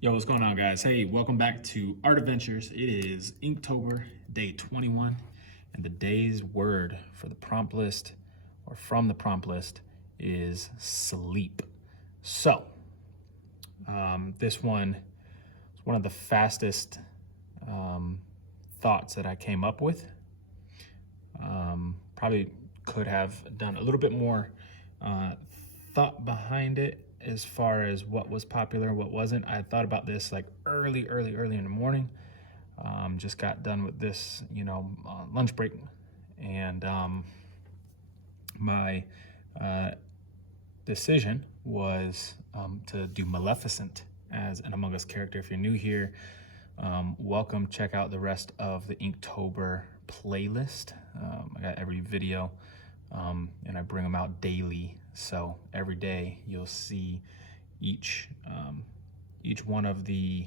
Yo, what's going on, guys? Hey, welcome back to Art Adventures. It is Inktober, day 21, and the day's word for the prompt list, or from the prompt list, is sleep. So, this one is one of the fastest thoughts that I came up with. Probably could have done a little bit more thought behind it as far as what was popular, what wasn't. I thought about this like early in the morning. Just got done with this, lunch break, and my decision was to do Maleficent as an Among Us character. If you're new here, welcome. Check out the rest of the Inktober playlist. I got every video, and I bring them out daily. So every day you'll see each one of the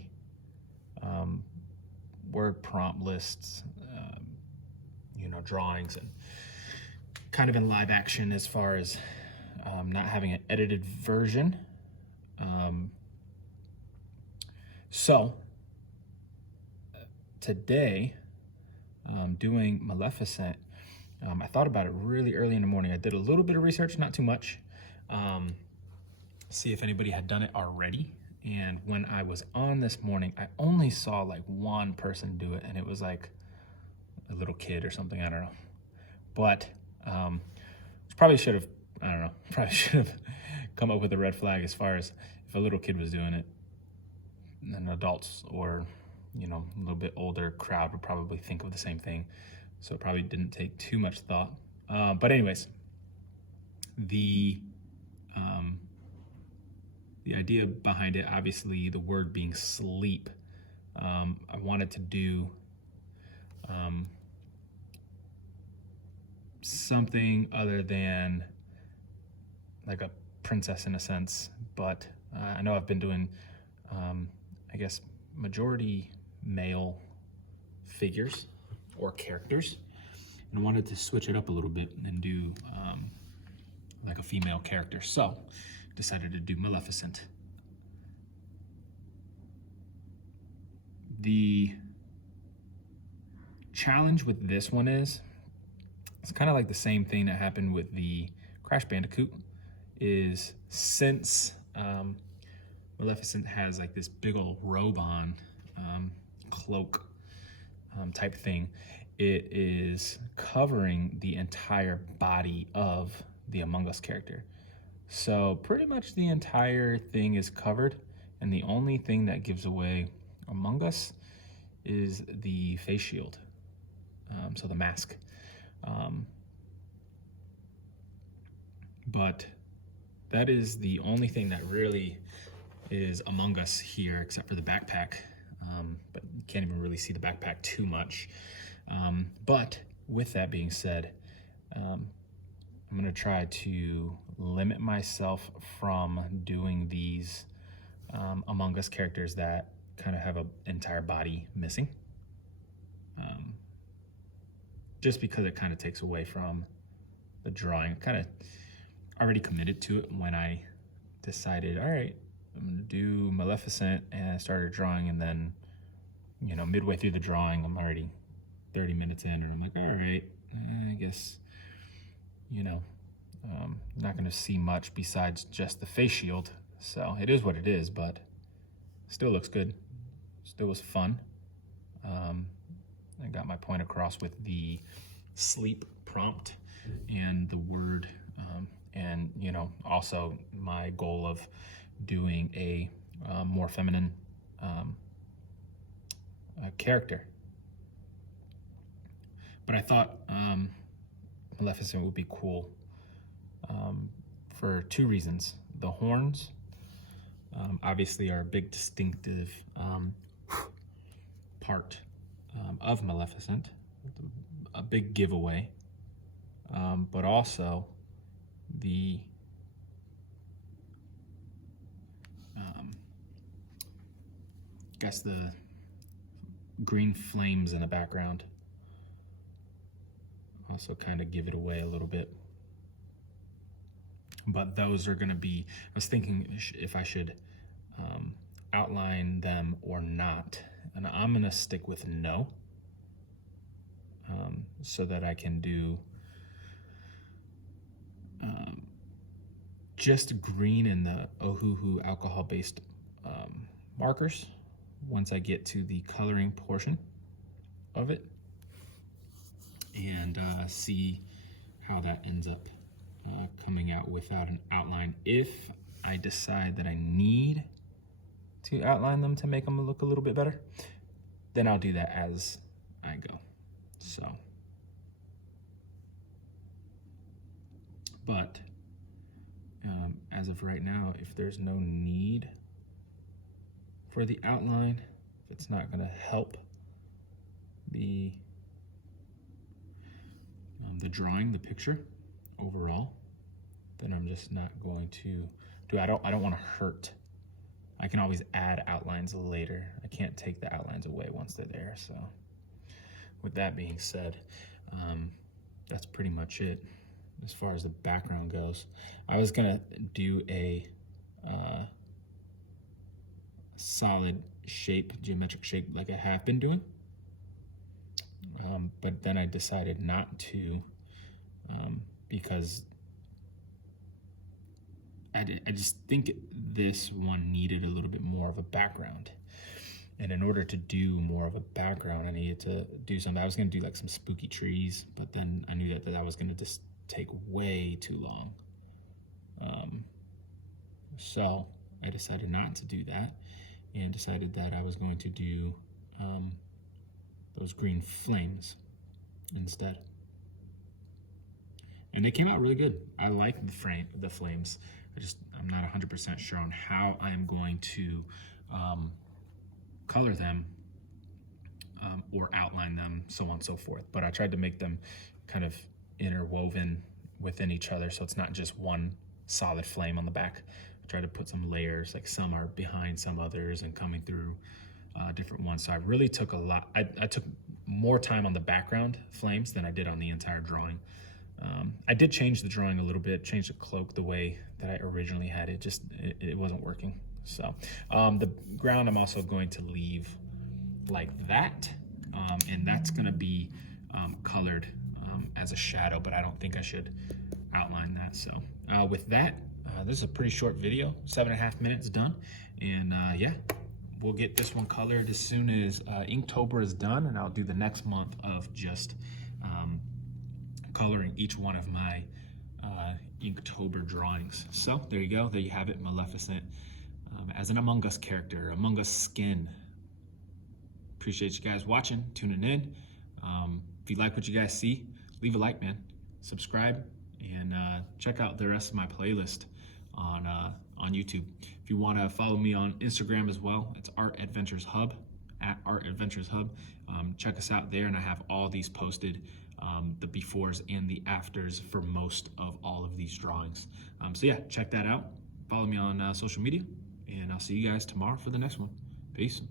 word prompt lists, drawings, and kind of in live action as far as not having an edited version. So today, doing Maleficent, I thought about it really early in the morning. I did a little bit of research, not too much, see if anybody had done it already. And when I was on this morning, I only saw like one person do it, and it was like a little kid or something, I don't know. But probably should have, come up with a red flag as far as if a little kid was doing it, and adults or, a little bit older crowd would probably think of the same thing. So it probably didn't take too much thought. But anyways, the idea behind it, obviously the word being sleep, I wanted to do something other than like a princess in a sense, but I know I've been doing, I guess, majority male figures or characters, and I wanted to switch it up a little bit and do like a female character. So decided to do Maleficent. The challenge with this one is, it's kind of like the same thing that happened with the Crash Bandicoot, is since Maleficent has like this big old robe on, cloak type thing, it is covering the entire body of the Among Us character. So pretty much the entire thing is covered, and the only thing that gives away Among Us is the face shield, so the mask. But that is the only thing that really is Among Us here, except for the backpack. But you can't even really see the backpack too much. But with that being said, I'm gonna try to limit myself from doing these Among Us characters that kind of have an entire body missing. Just because it kind of takes away from the drawing. Kind of already committed to it when I decided, all right, I'm gonna do Maleficent, and I started drawing, and then, midway through the drawing, I'm already 30 minutes in, and I'm like, all right, I guess, not gonna see much besides just the face shield. So it is what it is, but still looks good. Still was fun. I got my point across with the sleep prompt and the word, and also my goal of doing a more feminine character. But I thought Maleficent would be cool for two reasons. The horns obviously are a big distinctive part of Maleficent, a big giveaway, but also the the green flames in the background also kind of give it away a little bit. But those are going to be, I was thinking if I should outline them or not. And I'm gonna stick with no, so that I can do just green in the Ohuhu alcohol-based markers once I get to the coloring portion of it, and see how that ends up coming out without an outline. If I decide that I need to outline them to make them look a little bit better, then I'll do that as I go. So, but as of right now, if there's no need for the outline, if it's not going to help the drawing, the picture overall, then I'm just not going to do. I don't want to hurt. I can always add outlines later. I can't take the outlines away once they're there. So with that being said, that's pretty much it as far as the background goes. I was gonna do a solid shape, geometric shape like I have been doing, but then I decided not to, because I just think this one needed a little bit more of a background. And in order to do more of a background, I needed to do something. I was gonna do like some spooky trees, but then I knew that was gonna just take way too long. So I decided not to do that, and decided that I was going to do those green flames instead. And they came out really good. I like the flames. I'm not 100% sure on how I am going to color them or outline them, so on and so forth. But I tried to make them kind of interwoven within each other, so it's not just one solid flame on the back. I tried to put some layers, like some are behind some others and coming through different ones. So I really took I took more time on the background flames than I did on the entire drawing. I did change the drawing a little bit, change the cloak the way that I originally had it. It wasn't working. So the ground I'm also going to leave like that, and that's gonna be colored as a shadow, but I don't think I should outline that. So with that, this is a pretty short video, 7.5 minutes done, and yeah, we'll get this one colored as soon as Inktober is done, and I'll do the next month of just coloring each one of my Inktober drawings. So there you go, there you have it, Maleficent as an Among Us character, Among Us skin. Appreciate you guys watching, tuning in. If you like what you guys see, leave a like, man. Subscribe, and check out the rest of my playlist on YouTube. If you want to follow me on Instagram as well, it's Art Adventures Hub, at Art Adventures Hub. Check us out there, and I have all these posted, the befores and the afters for most of all of these drawings. So yeah, check that out. Follow me on social media, and I'll see you guys tomorrow for the next one. Peace.